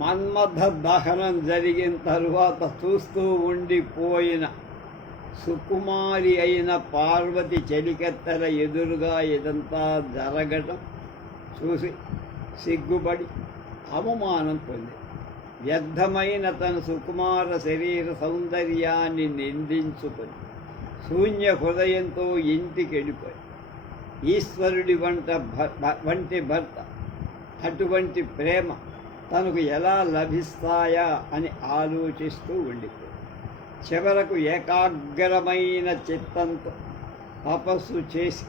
మన్మథ దహనం జరిగిన తరువాత చూస్తూ ఉండిపోయిన సుకుమారి అయిన పార్వతి చెలికెత్తల ఎదురుగా ఇదంతా జరగటం చూసి సిగ్గుపడి అవమానం పొంది వ్యర్థమైన తన సుకుమార శరీర సౌందర్యాన్ని నిందించుకొని శూన్య హృదయంతో ఇంటికి వెళ్ళిపోయి ఈశ్వరుడి వంటి భర్త అటువంటి ప్రేమ తనకు ఎలా లభిస్తాయా అని ఆలోచిస్తూ ఉండిపోయి చివరకు ఏకాగ్రమైన చిత్తంతో తపస్సు చేసి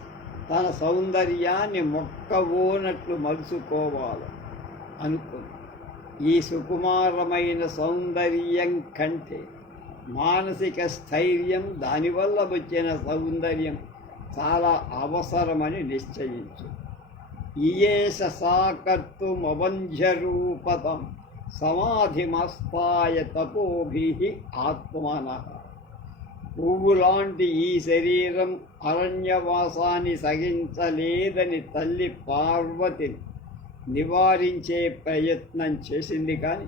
తన సౌందర్యాన్ని మొక్కవోనట్లు మలుచుకోవాలి అనుకుంది. ఈ సుకుమారమైన సౌందర్యం కంటే మానసిక స్థైర్యం, దానివల్ల వచ్చిన సౌందర్యం చాలా అవసరమని నిశ్చయించు. ఇయేష సాకర్తుమవంజరూపతం సమాధిమస్తాయ తపోభిః ఆత్మనః. పువ్వులాంటి ఈ శరీరం అరణ్యవాసాన్ని సహించలేదని తల్లి పార్వతిని నివారించే ప్రయత్నం చేసింది, కానీ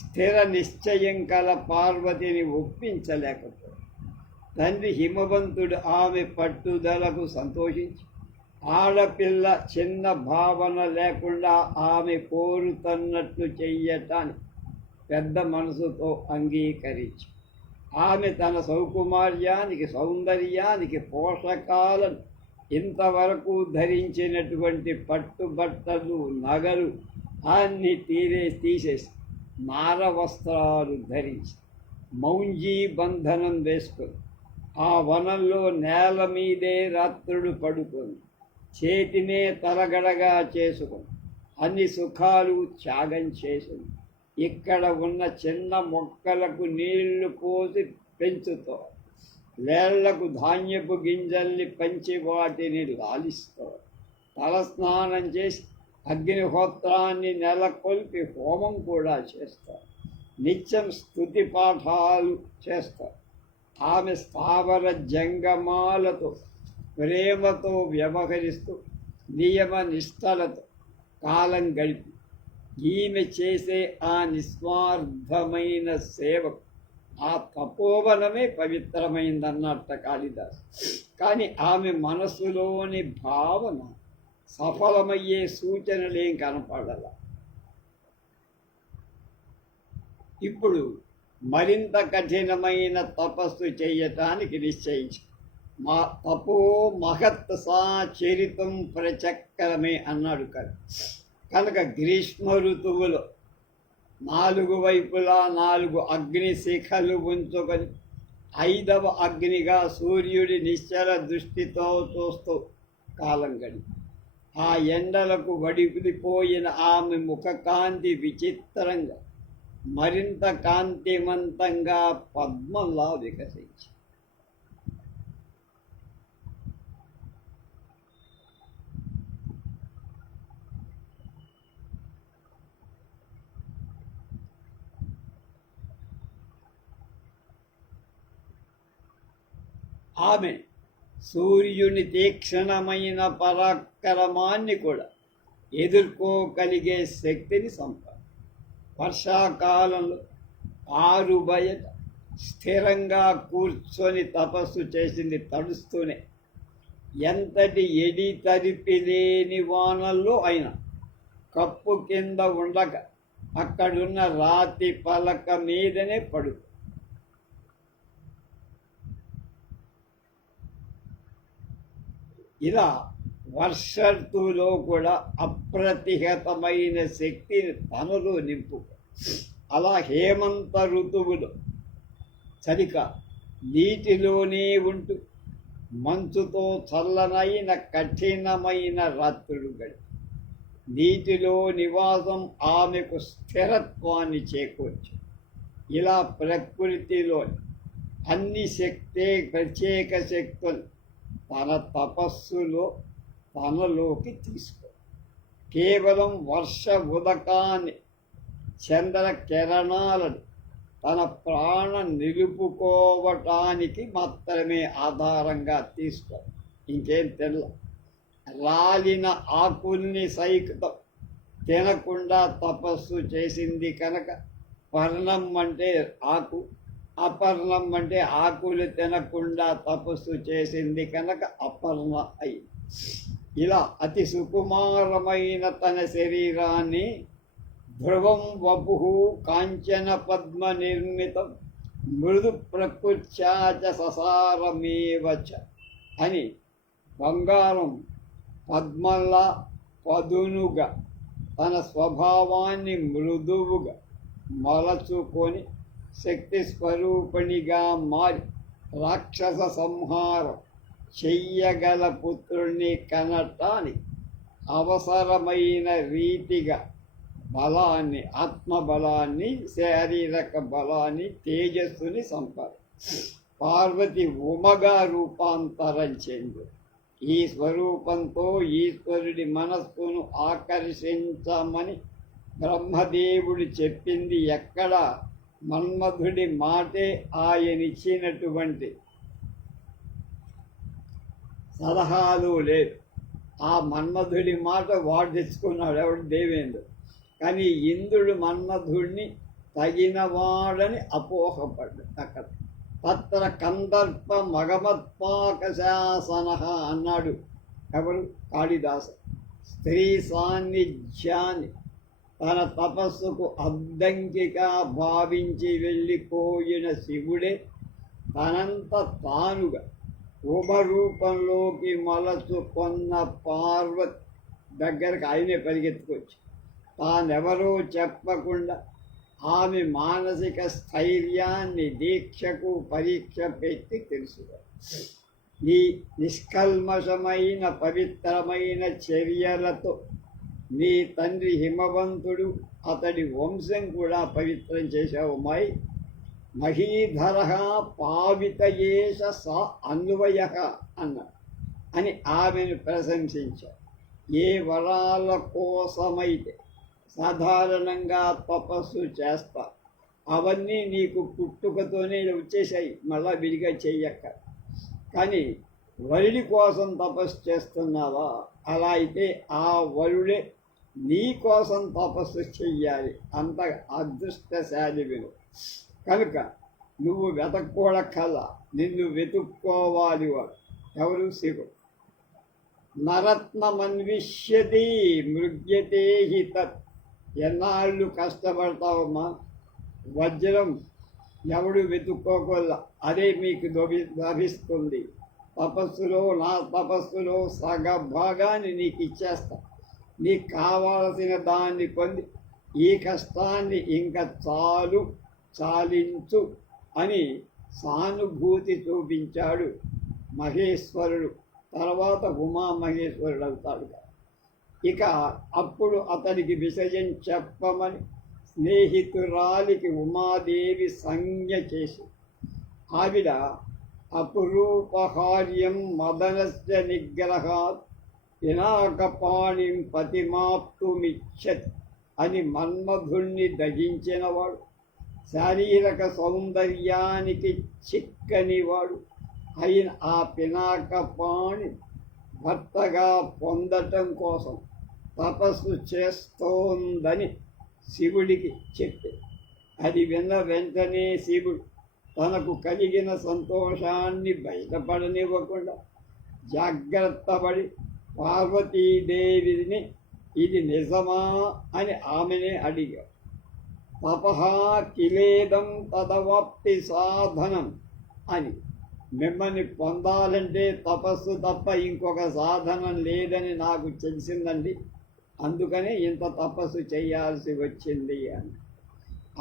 స్థిర నిశ్చయం కల పార్వతిని ఒప్పించలేకపోయింది. తండ్రి హిమవంతుడు ఆమె పట్టుదలకు సంతోషించి ఆడపిల్ల చిన్న భావన లేకుండా ఆమె కోరుతున్నట్లు చెయ్యటానికి పెద్ద మనసుతో అంగీకరించి ఆమె తన సౌకుమార్యానికి, సౌందర్యానికి పోషకాలను ఇంతవరకు ధరించినటువంటి పట్టుబట్టలు, నగలు అన్నీ తీసేసి నార వస్త్రాలు ధరించి మౌంజీ బంధనం వేసుకొని ఆ వనంలో నేల మీదే రాత్రుడు పడుకొని చేతినే తలగడగా చేసుకొని అన్ని సుఖాలు త్యాగం చేసింది. ఇక్కడ ఉన్న చిన్న మొక్కలకు నీళ్లు పోసి పెంచుతో, లేళ్లకు ధాన్యపు గింజల్ని పంచి వాటిని లాలిస్తూ, తలస్నానం చేసి అగ్నిహోత్రాన్ని నెలకొల్పి హోమం కూడా చేస్తారు. నిత్యం స్తుతి పాఠాలు చేస్తారు. ఆమె స్థావర జంగమాలతో ప్రేమతో వ్యవహరిస్తూ నియమ నిష్టలతో కాలం గడిపి ఈమె చేసే ఆ నిస్వార్థమైన సేవకు ఆ తపోవనమే పవిత్రమైందన్నట్ట కాళిదాసు. కానీ ఆమె మనసులోని భావన సఫలమయ్యే సూచనలేం కనపడాల. ఇప్పుడు మరింత కఠినమైన తపస్సు చేయటానికి నిశ్చయించి మా తపో మహత్ సాచరితం ప్రచక్రమే అన్నాడు కనుక గ్రీష్మ ఋతువులో 4 వైపులా 4 అగ్ని శిఖలు ఉంచుకొని 5వ అగ్నిగా సూర్యుడి నిశ్చల దృష్టితో చూస్తూ కాలం గడి ఆ ఎండలకు వడిలిపోయిన ఆమె ముఖకాంతి విచిత్రంగా మరింత కాంతివంతంగా పద్మంలా వికసించి ఆమె సూర్యుని తీక్షణమైన పరాక్రమాన్ని కూడా ఎదుర్కోగలిగే శక్తిని సంపాదించింది. వర్షాకాలంలో ఆరు బయట స్థిరంగా కూర్చొని తపస్సు చేసింది తడుస్తూనే. ఎంతటి ఎడి తరిపి లేని వానల్లో అయినా కప్పు కింద ఉండక అక్కడున్న రాతి పలక మీదనే పడుకు. ఇలా వర్షఋతువులో కూడా అప్రతిహతమైన శక్తిని తనలో నింపుకో. అలా హేమంత ఋతువులో చలిక నీటిలోనే ఉంటూ మంచుతో చల్లనైన కఠినమైన రాత్రులు గడి నీటిలో నివాసం ఆమెకు స్థిరత్వాన్ని చేకూర్చు. ఇలా ప్రకృతిలోని అన్ని ప్రత్యేక శక్తులు తన తపస్సులో తనలోకి తీసుకో. కేవలం వర్ష ఉదకాన్ని, చంద్ర కిరణాలను తన ప్రాణం నిలుపుకోవటానికి మాత్రమే ఆధారంగా తీసుకో. ఇంకేం తెల్ల రాలిన ఆకుల్ని సైతం తినకుండా తపస్సు చేసింది కనుక పర్ణం అంటే ఆకు, అపర్ణం అంటే ఆకులు తినకుండా తపస్సు చేసింది కనుక అపర్ణ అయింది. ఇలా అతి సుకుమారమైన తన శరీరాన్ని ధ్రువం వపు కాంచన పద్మ నిర్మితం మృదు ప్రకృత్యాచ ససారమేవచ అని బంగారం పద్మలా పదునుగా తన స్వభావాన్ని మృదువుగా మలచుకొని శక్తి స్వరూపిణిగా మారి రాక్షస సంహారం చెయ్యగల పుత్రుణ్ణి కనటానికి అవసరమైన రీతిగా బలాన్ని, ఆత్మబలాన్ని, శారీరక బలాన్ని, తేజస్సుని సంపాది పార్వతి ఉమగా రూపాంతరం చెంది ఈ స్వరూపంతో ఈశ్వరుడి మనస్సును ఆకర్షించమని బ్రహ్మదేవుడు చెప్పింది ఎక్కడ మన్మధుడి మాటే ఆయనిచ్చినటువంటి సలహాలు లేదు. ఆ మన్మధుడి మాట వాడు తెచ్చుకున్నాడు, ఎవడు దేవేంద్రుడు. కానీ ఇంద్రుడు మన్మధుడిని తగినవాడని అపోహపడ్డాడు. అక్కడ తత్ర కందర్ప మగమత్పాకశాసన అన్నాడు ఎవరు? కాళిదాసు. స్త్రీ సాన్నిధ్యాన్ని తన తపస్సుకు అద్దంకిగా భావించి వెళ్ళిపోయిన శివుడే తనంత తానుగా ఉమరూపంలోకి మలచుకొన్న పార్వతి దగ్గరకు ఆయనే పరిగెత్తుకొచ్చి తానెవరో చెప్పకుండా ఆమె మానసిక స్థైర్యాన్ని దీక్షకు పరీక్ష పెట్టి తెలుసుకోవాలి. ఈ నిష్కల్మషమైన పవిత్రమైన చర్యలతో నీ తండ్రి హిమవంతుడు అతడి వంశం కూడా పవిత్రం చేశావు. మహీధర పావితయేష స అన్వయ అన్న అని ఆమెను ప్రశంసించారు. ఏ వరాల కోసమైతే సాధారణంగా తపస్సు చేస్తా అవన్నీ నీకు పుట్టుకతోనే వచ్చేసాయి, మళ్ళా విడిగా చెయ్యక్క. కానీ వరుడి కోసం తపస్సు చేస్తున్నావా? అలా అయితే ఆ వరుడే నీ కోసం తపస్సు చెయ్యాలి. అంత అదృష్టశాలి విను. కనుక నువ్వు వెతక్కోడక్కల్లా, నిన్ను వెతుక్కోవాలి. వాడు ఎవరు? శివుడు. నరత్నమన్విష్యతి మృగ్యతే హి తత్. ఎన్నాళ్ళు కష్టపడతావమ్మా? వజ్రం ఎవడు వెతుక్కోకోల్లా, అదే మీకు లభిస్తుంది. నా తపస్సులో సగ భాగాన్ని నీకు ఇచ్చేస్తా. నీకు కావాల్సిన దాన్ని పొంది ఈ కష్టాన్ని ఇంకా చాలించు అని సానుభూతి చూపించాడు మహేశ్వరుడు. తర్వాత ఉమామహేశ్వరుడు అవుతాడు. ఇక అప్పుడు అతనికి విషయం చెప్పమని స్నేహితురాలికి ఉమాదేవి సంజ్ఞ చేసి ఆవిడ అపురూపహార్యం మదనస్య నిగ్రహాత్ పినాకపాణిం పతిమాప్తుమిచ్చత్ అని మన్మధుణ్ణి దగించినవాడు, శారీరక సౌందర్యానికి చిక్కనివాడు అయిన ఆ పినాకపాణి భర్తగా పొందటం కోసం తపస్సు చేస్తోందని శివుడికి చెప్పి అది విన్న వెంటనే శివుడు తనకు కలిగిన సంతోషాన్ని బయటపడనివ్వకుండా జాగ్రత్తపడి పార్వతీదేవిని ఇది నిజమా అని ఆమెనే అడిగాడు. తపహా కిలేదం తదవాప్తి సాధనం అని, మిమ్మల్ని పొందాలంటే తపస్సు తప్ప ఇంకొక సాధనం లేదని నాకు తెలిసిందండి, అందుకనే ఇంత తపస్సు చేయాల్సి వచ్చింది అని.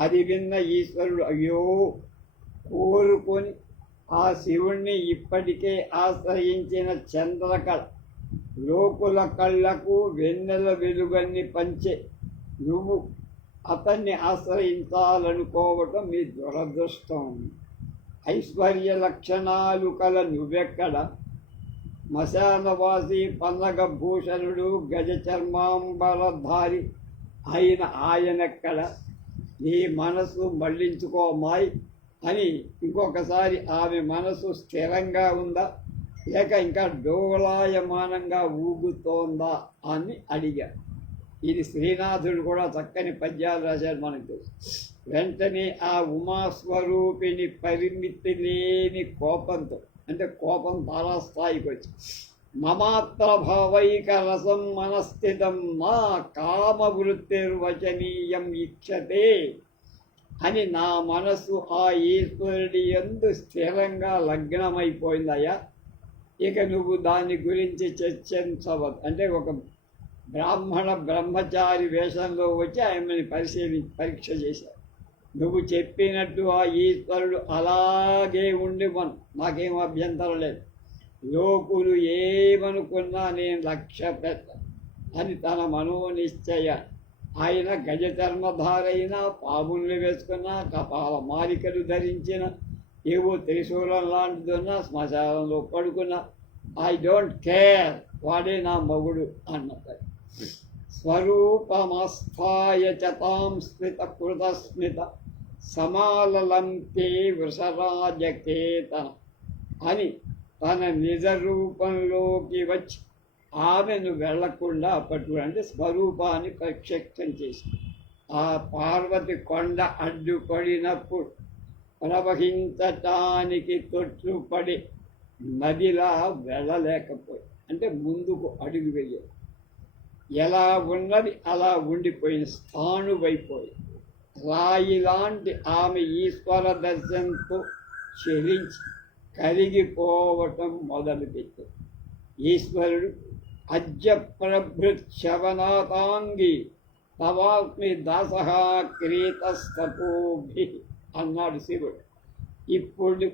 అది విన్న ఈశ్వరుడు అయ్యో కోరుకొని ఆ శివుణ్ణి ఇప్పటికే ఆశ్రయించిన చంద్రకళ లోకుల కళ్ళకు వెన్నెల వెలుగన్ని పంచే నువ్వు అతన్ని ఆశ్రయించాలనుకోవటం మీ దురదృష్టం. ఐశ్వర్య లక్షణాలు కల నువ్వెక్కడ? మశానవాసి పన్నగ భూషణుడు గజ చర్మాంబరధారి అయిన ఆయనెక్కడ? నీ మనసు మళ్ళించుకోమాయి అని ఇంకొకసారి ఆమె మనసు స్థిరంగా ఉందా లేక ఇంకా డోలాయమానంగా ఊగుతోందా అని అడిగాడు. ఇది శ్రీనాథుడు కూడా చక్కని పద్యాలు రాశాడు మనకు తెలుసు. వెంటనే ఆ ఉమాస్వరూపిణి పరిమితి లేని కోపంతో, అంటే కోపం తారాస్థాయికి వచ్చి, మమాత్ర భావైక రసం మనస్థితం నా కామవృత్తిర్వచనీయం ఇచ్చతే అని నా మనసు ఆ ఈశ్వరుడి యందు స్థిరంగా లగ్నమైపోయిందయ్యా. ఇక నువ్వు దాని గురించి చర్చించవద్దు. అంటే ఒక బ్రహ్మచారి వేషంలో వచ్చి ఆయనని పరీక్ష చేశారు. నువ్వు చెప్పినట్టు ఆ ఈశ్వరుడు అలాగే ఉండి నాకేం అభ్యంతరం లేదు, లోకులు ఏమనుకున్నా నేను లక్ష్య పెట్ట అని తన మనోనిశ్చయ. ఆయన గజచర్మధారైన, పాముల్ని వేసుకున్న, కపాల మాలికలు ధరించిన, ఏవో త్రిశూలం లాంటిదున్నా, శ్మశానంలో పడుకున్న, ఐ డోంట్ కేర్, వాడే నా మగుడు అన్నది. స్వరూపమస్థాయ చతాం స్మిత కృతస్మిత సమాలలంకే వృషరాజకేతన అని తన నిజ రూపంలోకి వచ్చి ఆమెను వెళ్లకుండా అప్పటి స్వరూపాన్ని ప్రత్యక్షం చేసి, ఆ పార్వతి కొండ అడ్డుపడినప్పుడు ప్రవహించటానికి తొట్టుపడి నదిలా వెళ్ళలేకపోయి, అంటే ముందుకు అడుగు వేయాలి. ఎలా ఉన్నది అలా ఉండిపోయిన స్థాణువైపోయి, రాయి లాంటి ఆమె ఈశ్వర దర్శనంతో చెలించి కరిగిపోవటం మొదలుపెట్టింది. ఈశ్వరుడు అద్య ప్రభృత్ శవనాథాంగి తవాస్మి దాసః క్రీతస్తపోభి అన్నాడు శివుడు. ఇప్పుడు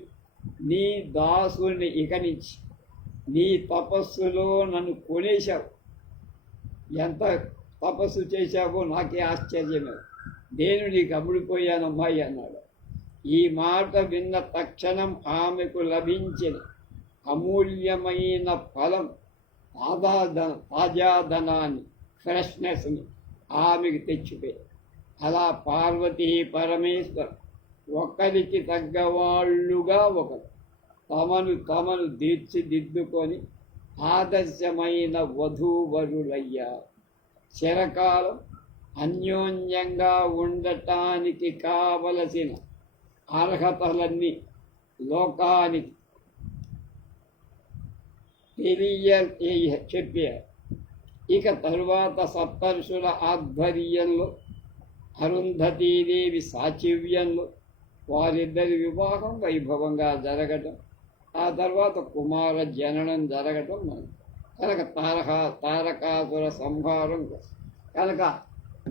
నీ దాసుని ఇక నుంచి నీ తపస్సులో నన్ను కొనేశావు. ఎంత తపస్సు చేశావో నాకే ఆశ్చర్యమే, నేను నీకు అమ్ముడిపోయానమ్మాయి అన్నాడు. ఈ మాట విన్న తక్షణం ఆమెకు లభించిన అమూల్యమైన ఫలం తాజాధనాన్ని, ఫ్రెష్నెస్ని ఆమెకు తెచ్చిపోయి, అలా పార్వతీ పరమేశ్వర్ ఒకరికి తగ్గవాళ్ళుగా ఒకరు తమను తీర్చిదిద్దుకొని ఆదర్శమైన వధూవరులయ్యారు. చిరకాలం అన్యోన్యంగా ఉండటానికి కావలసిన అర్హతలన్నీ లోకానికి చెప్పారు. ఇక తరువాత సప్తర్షుల ఆధ్వర్యంలో అరుంధతీదేవి సాచివ్యంలో వారిద్దరి వివాహం వైభవంగా జరగటం, ఆ తర్వాత కుమార జననం జరగటం కనుక తారకాసుర సంహారం కనుక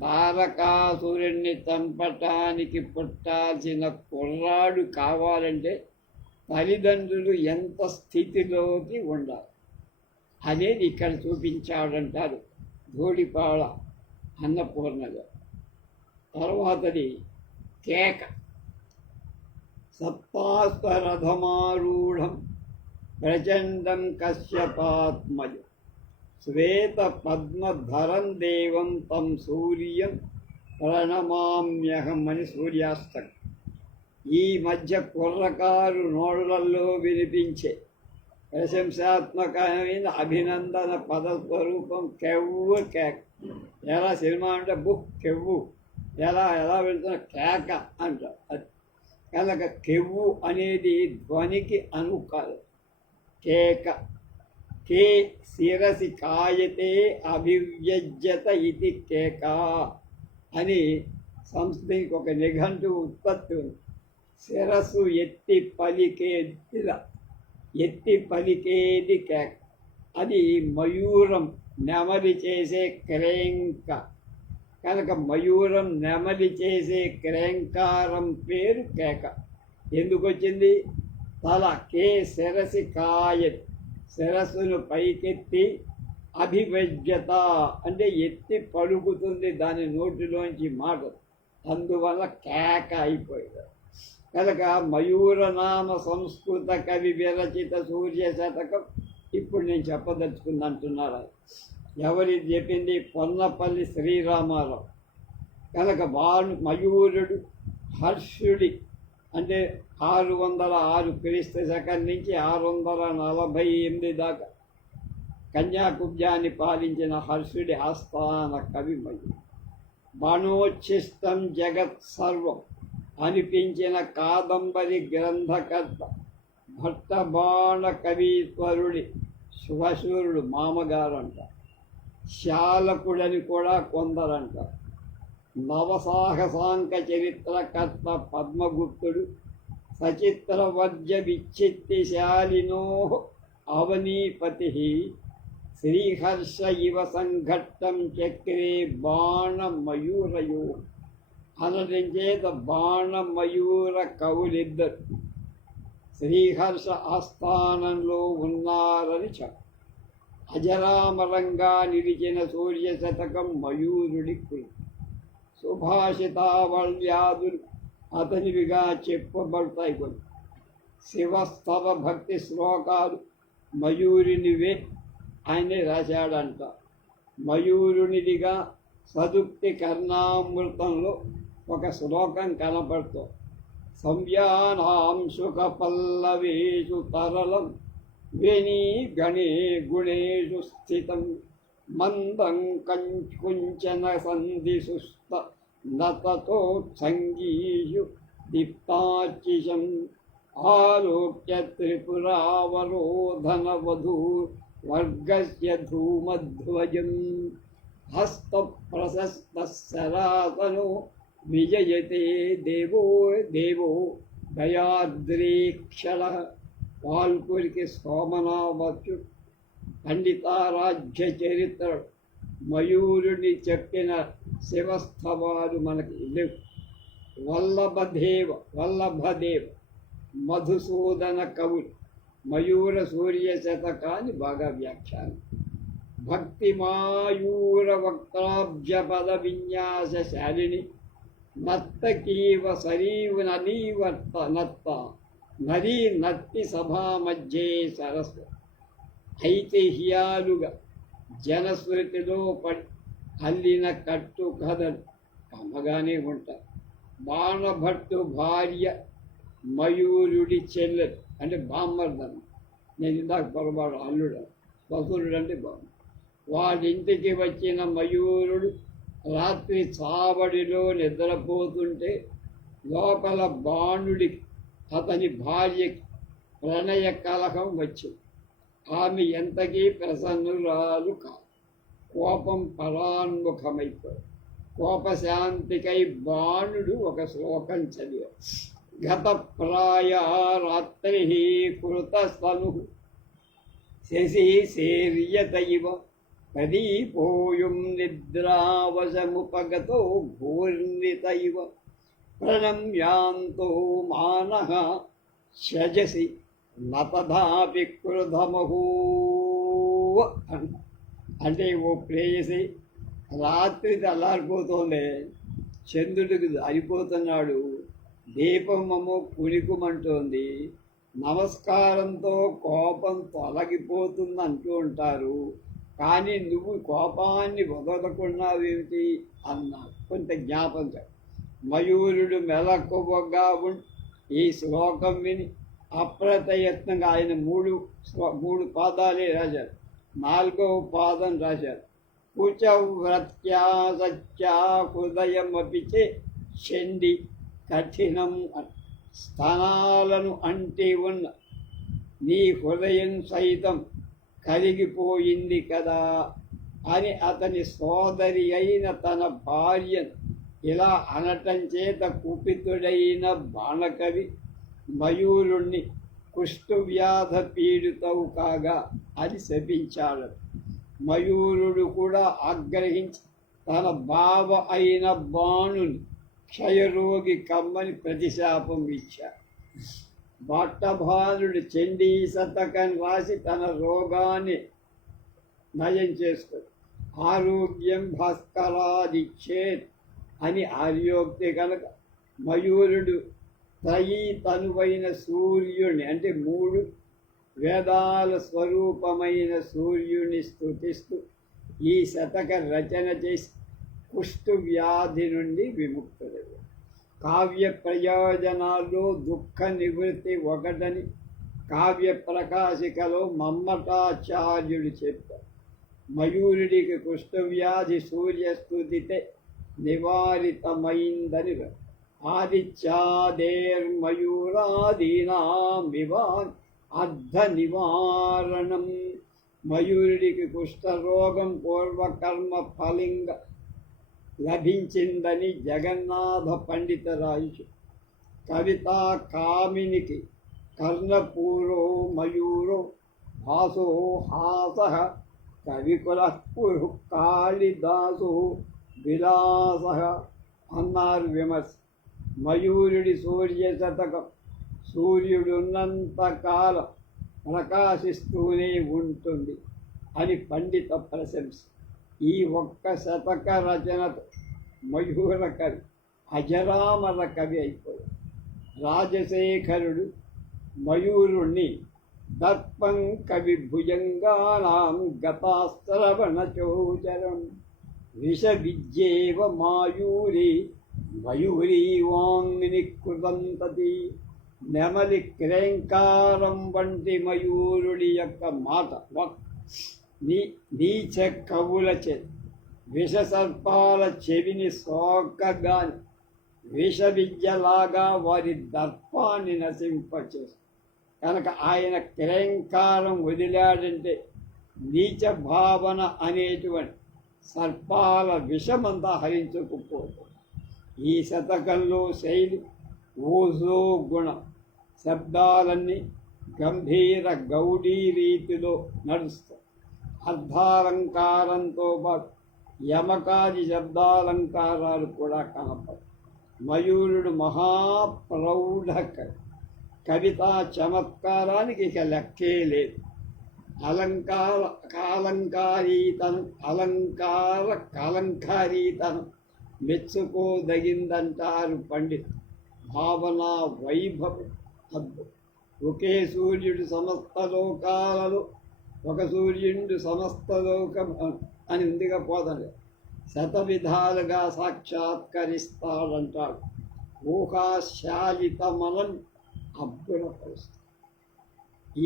తారకాసురుణ్ణి చంపటానికి పుట్టాల్సిన కుర్రాడు కావాలంటే తల్లిదండ్రులు ఎంత స్థితిలోకి ఉండాలి అనేది ఇక్కడ చూపించాడంటారు ధూళిపాళ అన్నపూర్ణగా. తర్వాతది కేక. సప్తాస్వరథమారూఢం ప్రచండం కశ్యపాత్మజం శ్వేత పద్మధరం దేవం తం సూర్యం ప్రణమామ్యహం అని సూర్యాస్తకం. ఈ మధ్య కుర్రకారు నోళ్లలో వినిపించే ప్రశంసాత్మకమైన అభినందన పదస్వరూపం కెవ్వు కేక. ఎలా సినిమా అంటే బుక్ కెవ్వు, ఎలా వెళ్తున్న కేక అంటారు. అది కనుక కెవ్వు అనేది ధ్వనికి అనుకాలం. కేక కే శిరసి కాయతే అభివ్యజ్యత ఇది కేక అని సంస్కృతికి ఒక నిఘంటు ఉత్పత్తి ఉంది. శిరస్సు ఎత్తి పలికేది కేక. అది మయూరం నెమలి చేసే క్రేంక. కనుక మయూరం నెమలి చేసే క్రేంకారం పేరు కేక. ఎందుకు వచ్చింది? తల కే శిరసి కాయత్, శిరస్సును పైకెత్తి, అభివ్యజ్యత అంటే ఎత్తి పలుకుతుంది దాని నోటిలోంచి మాట, అందువల్ల కేక అయిపోయింది. కనుక మయూరనామ సంస్కృత కవి విరచిత సూర్య శతకం ఇప్పుడు నేను చెప్పదలుచుకుందంటున్నారు. ఎవరిది చెప్పింది? పొన్నపల్లి శ్రీరామారావు. కనుక మయూరుడు హర్షుడి అంటే 606 క్రీస్తు శకం నుంచి 648 దాకా కన్యాకుబ్జాన్ని పాలించిన హర్షుడి ఆస్థాన కవి మయూరుడు. బాణోచ్ఛిష్టం జగత్ సర్వం అనిపించిన కాదంబరి గ్రంథకర్త భట్ట బాణ కవీశ్వరుడి శుభశూరుడు మామగారంట. శాలకుడని కూడా కొందరంట. నవసాహసాంక చరిత్రకర్త పద్మగుప్తుడు సచిత్ర వర్జ విచ్చిత్తిశాలినో అవనీపతి శ్రీహర్ష ఇవ సంఘట్టం చక్రే బాణమయూరయో అనడం చేత బాణమయూర కవులిద్దరు శ్రీహర్ష ఆస్థానంలో ఉన్నారని చెప్ప. అజరామరంగా నిలిచిన సూర్య శతకం మయూరుడి కృతి. సుభాషితావళ్యాదులు అతనివిగా చెప్పబడతాయి. కొన్ని శివస్తవ భక్తి శ్లోకాలు మయూరునివే ఆయనే రాశాడంట. మయూరునిదిగా సదుక్తి కర్ణామృతంలో ఒక శ్లోకం కనపడుతుంది. సంవ్యానాం సుఖ పల్లవేషు తరళం వేణీ గణే గుణేషు స్థితం మందం కుంచన సంధిసుస్త నతతోత్సంగీషు దీప్తాచిషం ఆలోక్య త్రిపురావరోధన వధూ వర్గస్య ధూమధ్వజం హస్త ప్రశస్త సరాసనో విజయతే దేవో దేవో దయాద్రీక్షణ. వాల్పూరికి సోమనామత్యు పండితారాజ్య చరిత్ర మయూరుని చెప్పిన శివస్థవాలు మనకి లేవు. వల్లభదేవ మధుసూదన కవులు మయూర సూర్య శతకాన్ని బాగా వ్యాఖ్యానం. భక్తి మాయూర వక్తాబ్జ పద విన్యాస శాలిని నత్తకీవ సరీవ ననీవర్త నత్త నరీ నత్తి సభా మధ్యే సరస్వ. ఐతిహ్యాలుగా జనస్మృతిలో పడి అల్లిన కట్టు కథలు కమ్మగానే ఉంటాయి. బాణభట్టు భార్య మయూరుడి చెల్లెలు అంటే బామ్మర్దనం. నేను ఇందాక పొరపాటు అల్లుడు వసురుడు అంటే బామ్మ. వాళ్ళింటికి వచ్చిన మయూరుడు రాత్రి చావడిలో నిద్రపోతుంటే లోపల బాణుడికి అతని భార్యకి ప్రణయ కలహం వచ్చింది. ఆమె ఎంతకీ ప్రసన్నురాలు కాదు. కోపం పరాన్ముఖమైపోయి కోపశాంతికై బాణుడు ఒక శ్లోకం చదివాడు. గత ప్రాయ రాత్రి కృతస్తను శశి శేర్యతైవ ప్రదీపోయం నిద్రావశముపగతో భూర్ణితైవ ప్రణమ్యాంతో మానః శజసి నతధాపి క్రుధమహూ. అంటే ఓ ప్రేయసి రాత్రి తెల్లారిపోతుంది, చంద్రుడికి అయిపోతున్నాడు, దీపమము కులికుమంటోంది, నమస్కారంతో కోపం తొలగిపోతుంది అంటూ ఉంటారు. కానీ నువ్వు కోపాన్ని వదలకున్నావేమిటి అన్నాడు. కొంత జ్ఞాపకం. మయూరుడు మెలకువగా ఈ శ్లోకం విని అప్రయత్నంగా ఆయన మూడు పాదాలే రాశారు. 4వ పాదం రాశారు. కుచవ్రత్యా సత్యా హృదయమపిచే చండి కఠినం. స్థనాలను అంటి ఉన్న నీ హృదయం సైతం కరిగిపోయింది కదా అని అతని సోదరి అయిన తన భార్యను ఇలా అనటం చేత కుపితుడైన బాణకవి మయూరుణ్ణి కుష్ఠవ్యాధ పీడితవు కాగా అని శపించాడు. మయూరుడు కూడా ఆగ్రహించి తన బావ అయిన బాణుని క్షయరోగి కమ్మని ప్రతిశాపం ఇచ్చాడు. భట్టభానుడు చండీ శతకం రాసి తన రోగాన్ని నయం చేసుకుంది. ఆరోగ్యం భాస్కరాదిచ్చేత్ అని ఆర్యోక్తి కనుక మయూరుడు త్రయీ తనువైన సూర్యుని అంటే 3 వేదాల స్వరూపమైన సూర్యుని స్తుతిస్తూ ఈ శతక రచన చేసి కుష్టు వ్యాధి నుండి విముక్తుడు. కావ్య ప్రయోజనాల్లో దుఃఖ నివృత్తి ఒకటని కావ్య ప్రకాశికలో మమ్మటాచార్యుడు చెప్పారు. మయూరుడికి కుష్ఠవ్యాధి సూర్యస్తుతితే నివారితమైందని. ఆదిత్యాదేర్మయూరాదీనామివాన్ అర్ధ నివారణం. మయూరుడికి కుష్ఠరోగం పూర్వకర్మ ఫలింగా లభించిందని జగన్నాథ పండితరాజు. కవితా కామినికి కర్ణపూరో మయూరో భాసో హాస కవికుల పురు కాళిదాసు విలాస అన్నారు విమర్శ. మయూరుడి సూర్య శతకం సూర్యుడున్నంతకాలం ప్రకాశిస్తూనే ఉంటుంది అని పండిత ప్రశంస. ఈ ఒక్క శతక రచనతో మయూర కవి అజరామర కవి అయిపోయాడు. రాజశేఖరుడు మయూరుణ్ణి దర్పం కవి భుజంగానాం గతాస్త్రవణ చోచరం విష విద్యేవ మాయూరి మయూరీ వాంగ్ని కృతంతతి. నెమలి క్రేంకారం వంటి మయూరుడి యొక్క మాట నీచ కవులచే విషసర్పాల చెవిని సోకగాని విష విద్యలాగా వారి దర్పాన్ని నశింపచేస్తుంది. కనుక ఆయన క్రేంకారం వదిలాడంటే నీచ భావన అనేటువంటి సర్పాల విషమంతా హరించుకుపోతుంది. ఈ శతకంలో శైలి ఓజో గుణం శబ్దాలన్నీ గంభీర గౌడీ రీతిలో నడుస్తాయి. అర్ధాలంకారంతో పాటు యమకాది శబ్దాలంకారాలు కూడా కనపడతాయి. మయూరుడు మహాప్రౌఢ కవి. కవితా చమత్కారానికి ఇక లెక్కే లేదు. కలంకారీతనం మెచ్చుకోదగిందంటారు పండితు. భావనా వైభవం అద్భుతం. ఒకే సూర్యుడు సమస్త లోకాలలో ఒక సూర్యుడు సమస్త లోకం అని ఉందిగా పోదండి. శతవిధాలుగా సాక్షాత్కరిస్తాడంటాడు. ఊహాశాలితమనం అబ్బురపరుస్తుంది.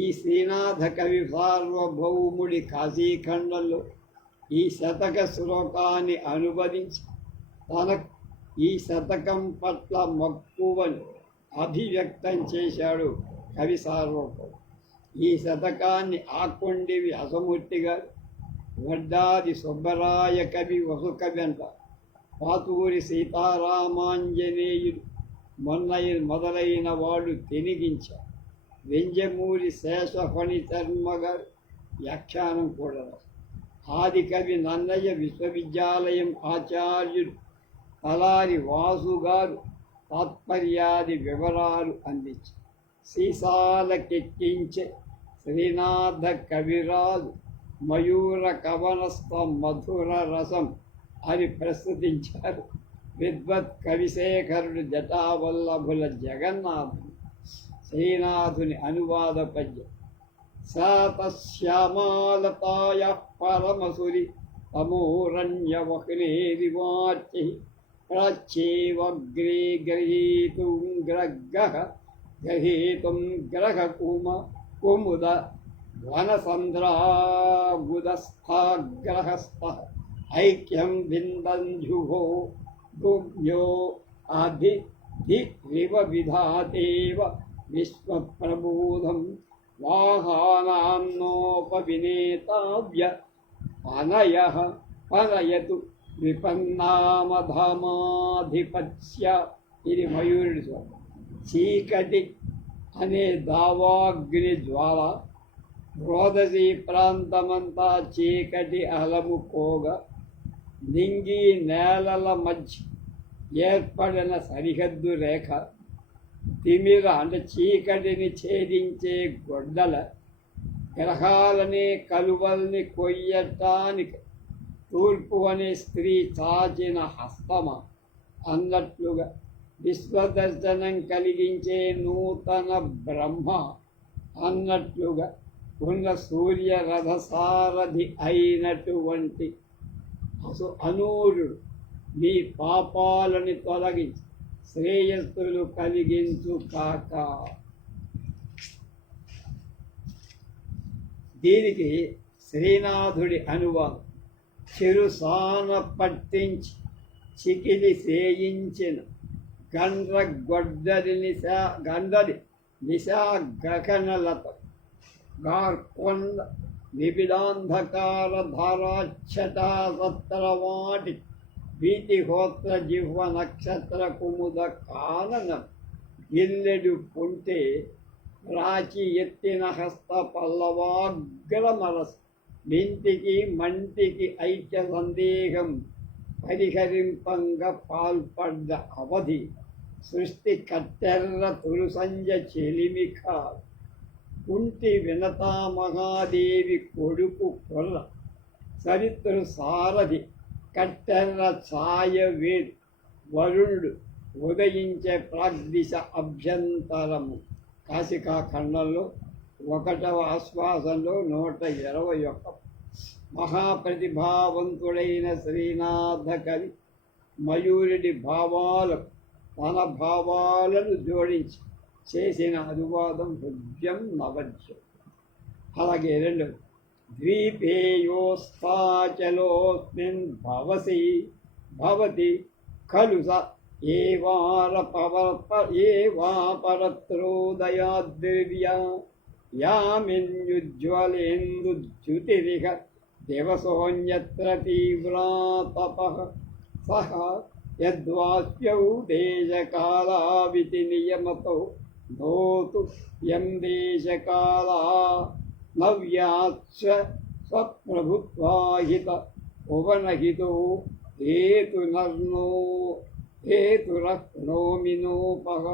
ఈ శ్రీనాథ కవి సార్వభౌముడి కాశీఖండంలో ఈ శతక శ్లోకాన్ని అనువదించి తనకు ఈ శతకం పట్ల మక్కువను అభివ్యక్తం చేశాడు కవి సార్వభౌముడు. ఈ శతకాన్ని ఆకొండి వ్యాసమూర్తి గారు, వడ్డాది సుబ్బరాయ కవి వసుకవి అంటారు. పాతూరి సీతారామాంజనేయుడు మొదలైన వాళ్ళు తెనిగించారు. వెంజమూరి శేషఫణి శర్మ గారు వ్యాఖ్యానం కూడా రాశారు. ఆది కవి నన్నయ్య విశ్వవిద్యాలయం ఆచార్యుడు తలారి వాసు గారు తాత్పర్యాది వివరాలు అందించారు. సీసాలకెక్కించే శ్రీనాథ కవిరాజు మయూర కవనస్థ మధుర రసం అని ప్రస్తుతించారు విద్వత్ కవిశేఖరుడు జటావల్లభుల జగన్నాథుని. శ్రీనాథుని అనువాద పద్యం. సాతశ్యామాలతాయ పరమసురి తమోరణ్యవహ్నేరివార్చి ప్రాచ్యేవగ్రే గ్రహీతుం గ్రహ కుముద వనసంద్రాగుదస్థాగ్రహస్థ ఐక్యం విందంజుభో భూమ్యో అధిరివ విధాతేవ విశ్వప్రబోధం వాహానాన్నోపవినేతావ్య పనయతు విపన్నామధమాధిపత్య. ఇది మయూరుడి స్వరం. చీకటి అనే దావాగ్ని జ్వాల రోదసి ప్రాంతమంతా చీకటి అలముకోగా నింగి నేలల మధ్య ఏర్పడిన సరిహద్దు రేఖ తిమిర అంటే చీకటిని ఛేదించే గొడ్డల గ్రహాలని కలువల్ని కొయ్యటానికి తూర్పు అనే స్త్రీ చాచిన హస్తమ అన్నట్లుగా విశ్వదర్శనం కలిగించే నూతన బ్రహ్మ అన్నట్లుగా ఉన్న సూర్య రథసారథి అయినటువంటి అనూరుడు మీ పాపాలని తొలగించి శ్రేయస్సులు కలిగించు కాక. దీనికి శ్రీనాథుడి అనువాదం. చిరుసాన పట్టించి చికిలి సేయించిన గండ్రగొడ్డలి నిశా గగనలత గార్కొండ నిబిడాంధకార ధారాఛటాసత్తరవాటి వీతిహోత్ర జిహ్వ నక్షత్ర కుముద కాననం గిల్లెడు పొంటే రాచి ఎత్తిన హస్త పల్లవాగ్రమరస్ మింటికి మంటికి ఐక్య సందేహం పరిహరింపంగ పాల్పడ్డ అవధి సృష్టి కత్తెర్ర తులుసంజ చెలిమిక కుంటి వినతా మహాదేవి కొడుకు కొల్ల సరిత్రు సారథి కట్టెర్ర ఛాయ వేడు వరుణుడు ఉదయించే ప్రాగ్దిశ అభ్యంతరము. కాశికా ఖండంలో 1వ ఆశ్వాసంలో 121. మహాప్రతిభావంతుడైన శ్రీనాథ కవి మయూరుడి భావాలకు తన భావాలను జోడించి చేసిన అనువాదం హృద్యం నవజ్యం. అలాగే 2 ద్వీపేయోస్తాచలోస్మిన్ భవతి ఖలు స ఏవాపరత్రోదయాద్దివ్యా యామిన్యుజ్వలేందుజ్యుతిరిహ దివసోऽన్యత్ర తీవ్రా తపః సహ యద్వాస్యౌ దేశకాలావితి నియమతో నోతు యం దేశకాలా నవ్యాత్స స్వప్రభుత్వాహిత భువనహితో హేతురక్నోమినోపహ.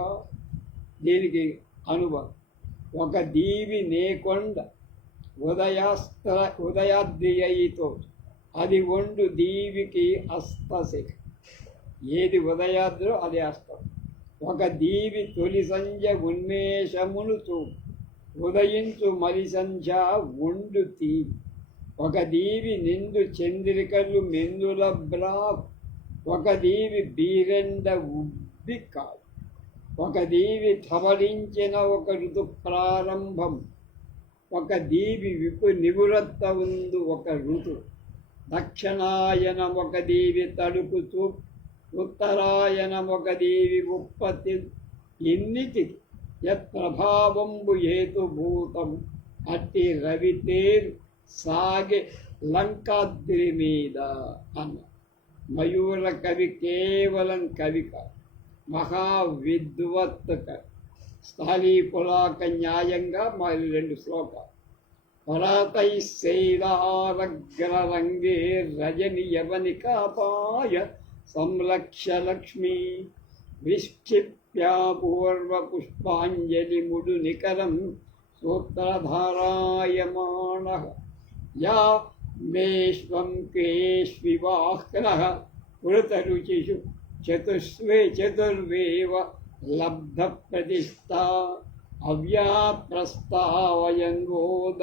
దీనికి అనుభవం. ఒక దీవి నేకొండ ఉదయాద్రియయితో అది ఒండు దీవికి అస్తశిఖ. ఏది ఉదయాద్రో అది అస్తం. ఒక దీవి తొలి సంధ్య ఉన్మేషమును చూపు ఉదయించు మరి సంధ్య ఒండు తీవి. ఒక దీవి నిండు చంద్రికలు మెందుల బ్రాకు. ఒక దీవి బీరెండ ఉబ్బి కాదు. ఒక దీవి ధవళించిన ఒక ఋతు ప్రారంభం. ఒక దీవి విపు నివృత్త ఉందు ఒక ఋతు. దక్షిణాయన ఒక దీవి తడుపు చూపు. ఉత్తరాయణ ఒక దీవి ఉత్పత్తి. ఇన్నిటికి యత్ప్రభావంబు హేతుభూతం అట్టి రవితేరు సాగే లంకాద్రి మీద అన్న. మయూర కవి కేవలం కవి కాదు, మహావిద్వత్ కవి. స్థాళీపులాక న్యాయంగా మరి 2 శ్లోకాలు. పరాతై శైలారగ్రరంగే రజని యవనికాపాయ సంలక్ష్య లక్ష్మీ విక్షిప్యాపూర్వ పుష్పాంజలి ముడు నికరం సూత్రధారాయమాణ యా మేష్వం కేష్వివాహ్నః పురతరుచిషు చతుర్వేవ లబ్ధ ప్రతిష్ఠా అవ్యాప్రస్తావయంగోద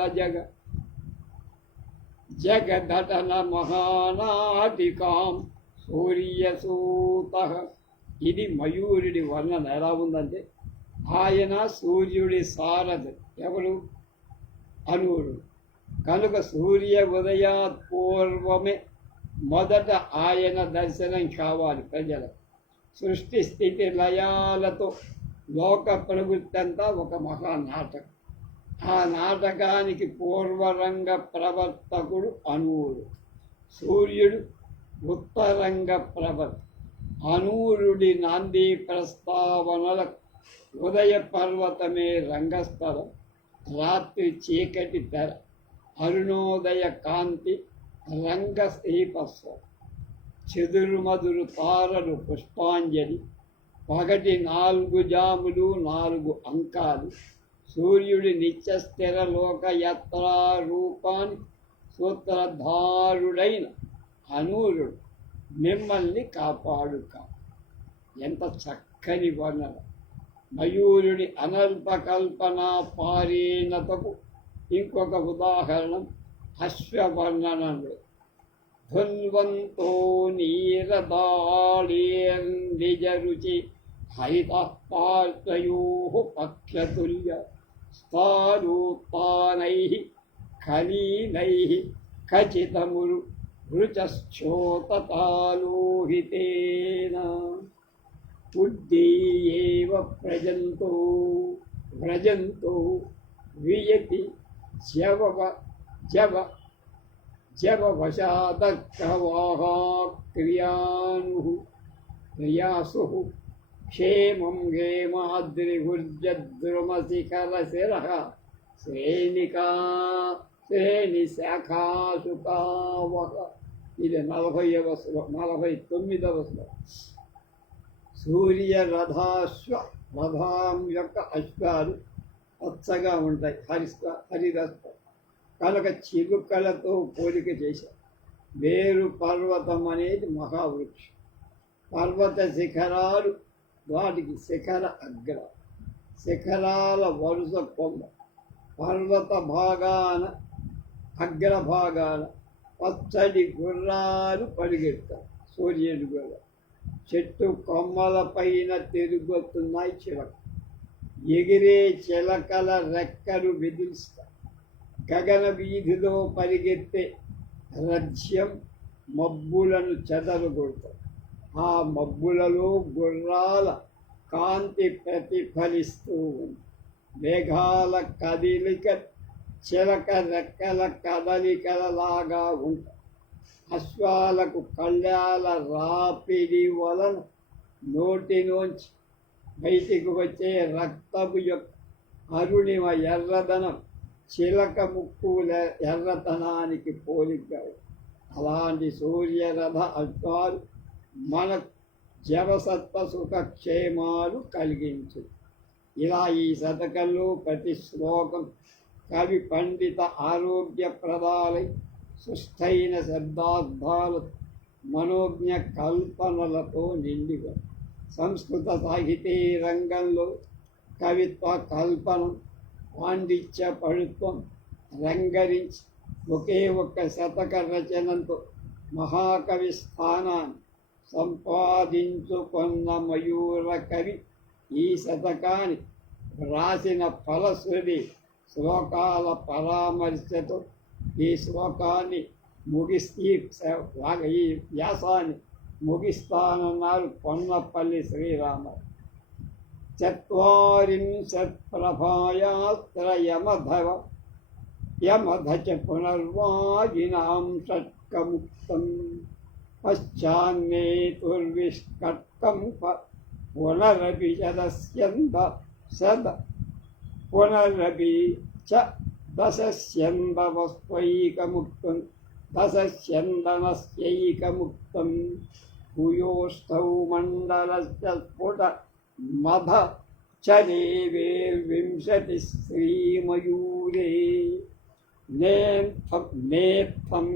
జగదటన మహానాటికాం సూర్యసూత. ఇది మయూరుడి వర్ణన ఎలా ఉందంటే, ఆయన సూర్యుడి సారథి. ఎవరు? అనూరుడు. కనుక సూర్య ఉదయాత్పూర్వమే మొదట ఆయన దర్శనం కావాలి ప్రజలకు. సృష్టి స్థితి లయాలతో లోక ప్రవృత్తి అంతా ఒక మహానాటకం. ఆ నాటకానికి పూర్వరంగ ప్రవర్తకుడు అనూరుడు. సూర్యుడు ఉత్తరంగ ప్రవర్త. అనూరుడి నాంది ప్రస్తావనలకు ఉదయ పర్వతమే రంగస్థలం, రాత్రి చీకటి తెర, అరుణోదయ కాంతి రంగస్థీపస్వం. చెదురుమదురు తారలు పుష్పాంజలి, పగటి 4 జాములు 4 అంకాలు. సూర్యుడి నిత్యస్థిర లోకయాత్రా రూపాన్ని సూత్రధారుడైన అనూరుడు మిమ్మల్ని కాపాడుక. ఎంత చక్కని వర్ణన! మయూరుడి అనల్పకల్పన పారీణతకు ఇంకొక ఉదాహరణం అశ్వవర్ణనంలో. ధున్వంతో నీరదాళేర్నిజరుచి హరితపార్తయో పక్షతుల్య స్థానూత్నై ఖలీలైః ఖచితమురు రుచశ్చోతతాలోహితేన ఉద్దీయేవ వ్రజంతో వియతి క్రియాసు క్షేమం హేమాద్రిగుర్జద్రుమశిఖరశిరః శ్రేణిశాఖాసుకావః. ఇది 49వ శ్లోకం. రథం యొక్క అశ్వాలు పచ్చగా ఉంటాయి, హరిదస్త కనుక చిలుకలతో పోలిక చేశారు. వేరు పర్వతం అనేది మహావృక్షం. పర్వత శిఖరాలు వాటికి శిఖరాల వరుస కొమ్మ. పర్వత భాగాన అగ్రభాగాన పచ్చడి గుర్రాలు పరిగెత్తారు. సూర్యుడు గుర్ర చెట్టు కొమ్మల పైన తిరుగుతున్నాయి చిలక. ఎగిరే చిలకల రెక్కలు విదిలిస్తాయి. గగన వీధిలో పరిగెత్తే రథ్యం మబ్బులను చెదరగొడతాయి. ఆ మబ్బులలో గుర్రాల కాంతి ప్రతిఫలిస్తూ ఉంది. మేఘాల కదలిక చిలక రెక్కల కదలికలలాగా ఉంటాయి. అశ్వాలకు కళ్యాల రాపిడి వలన నోటిలోంచి బయటికి వచ్చే రక్తపు యొక్క అరుణిమ ఎర్రదనం చిలక ముక్కుల ఎర్రతనానికి పోలిక. అలాంటి సూర్యరథ అశ్వాలు మన జవసత్వ సుఖక్షేమాలు కలిగించు. ఇలా ఈ శతకంలో ప్రతి శ్లోకం కవి పండిత ఆరోగ్యప్రదాలై సుస్థైన శబ్దార్థాలు మనోజ్ఞ కల్పనలతో నిండిగా. సంస్కృత సాహితీ రంగంలో కవిత్వ కల్పనం, పాండిత్య పడుత్వం రంగరించి ఒకే ఒక్క శతక రచనంతో మహాకవి స్థానాన్ని సంపాదించుకున్న మయూర కవి ఈ శతకాన్ని రాసిన ఫలశ్రుతి శ్లోకాల పరామర్శతో ఈ శ్లోకాన్ని ఈ వ్యాసాన్ని ముగిస్తానన్నారు కొన్నపల్లి శ్రీరామ. చత్వారింశత్ప్రభాయాత్రయమధవ యమధచ పునర్వాజినాం షట్కముక్తం పశ్చాన్నేతుర్విష్కట్టం పునరపి పునరపి చ దశస్యందవస్త్వైకముక్తం దశస్యందనస్యైకముక్తం భూయోస్థౌ మండలస్య స్ఫుట మధ చరేవేర్వింశతి శ్రీమయూరే నేత్థం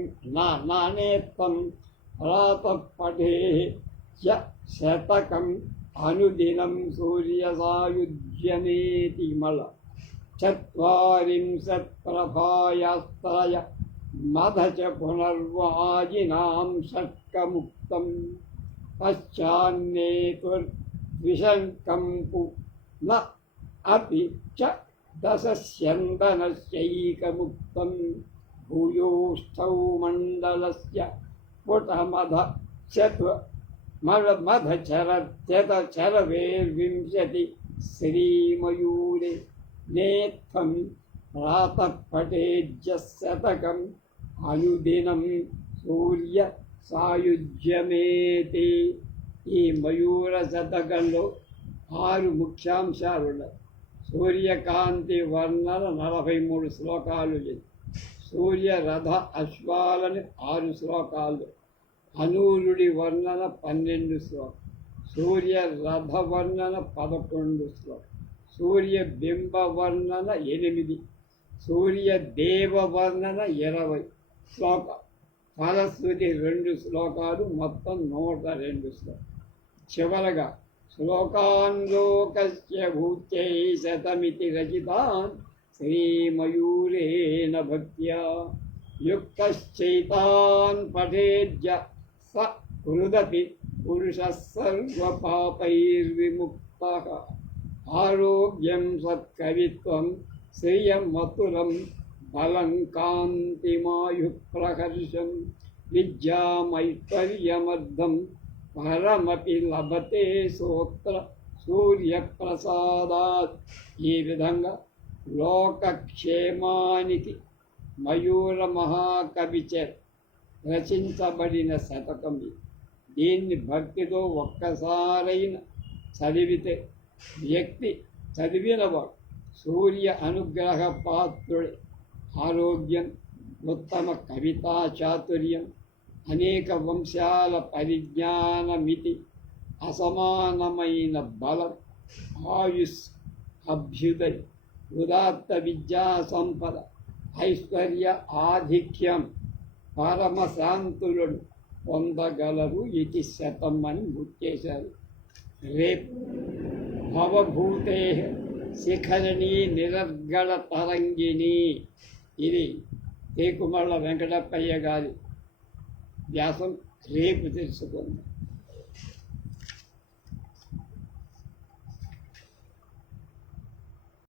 నానేత్థం ప్రాతఃపఠే శతకం అనుదినం సూర్యసాయుజ్యమేతి మల చత్వారింశత్ప్రభాయాస్త్రయ మధచ పునర్వాజినాం షట్కముక్తం పశ్చాన్నేతుర్విశంకంపు న అపి చ దశస్యందనస్యైకముక్తం భూయోస్థౌ మండలస్య పుటమధ చరవేర్వింశతి శ్రీమయూరే నేత్థం ప్రాతఃపఠేజ్యశతకం అనుదినం సూర్య సాయుజ్యమేతి. ఈ మయూర శతకంలో 6 ముఖ్యాంశాలు ఉన్నాయి. సూర్యకాంతి వర్ణన 43 శ్లోకాలు. సూర్య రథ అశ్వాలని 6 శ్లోకాలు. అనూరుడి వర్ణన 12 శ్లోకం. సూర్య రథ వర్ణన 11 శ్లోకం. సూర్య బింబ వర్ణన 8. సూర్య దేవ వర్ణన 20 శ్లోకాలు. ఫలశ్రుతి 2 శ్లోకాలు, మొత్తం 102 శ్లోకాలు. చివరగా శ్లోకాన్ లోకస్య భూత్యై శతమితి రచితాన్ శ్రీమయూరేణ భక్త్యా యుక్తశ్చైతాన్ పఠేజ్య స హృదపి పురుషः సర్వపాపైర్విముక్తః. ఆరోగ్యం సత్కవిత్వం శ్రియం మతులం బలం కాంతిమాయు ప్రహర్షం విద్యామైశ్వర్యమర్థం పరమపి లభతే సూర్యప్రసాదాత్. ఈ విధంగా లోకక్షేమానికి మయూర మహాకవిచే రచించబడిన శతకం ఇది. దీన్ని భక్తితో ఒక్కసారైన చదివితే వ్యక్తి చదివినవాడు సూర్య అనుగ్రహ పాత్రుడే. ఆరోగ్యం, ఉత్తమ కవితా చాతుర్యం, అనేక వంశాల పరిజ్ఞానమితి, అసమానమైన బలం, ఆయుష్, అభ్యుదయ, ఉదాత్త విద్యా సంపద, ఐశ్వర్య ఆధిక్యం, పరమశాంతులను పొందగలరు. ఇది శతం అని గుర్తేశారు. రేపు భవభూతే శిఖరిణి నిరర్గళ తరంగిణి. ఇది తేకుమళ్ళ వెంకటప్పయ్య గారి వ్యాసం. రేపు తెలుసుకుందాం.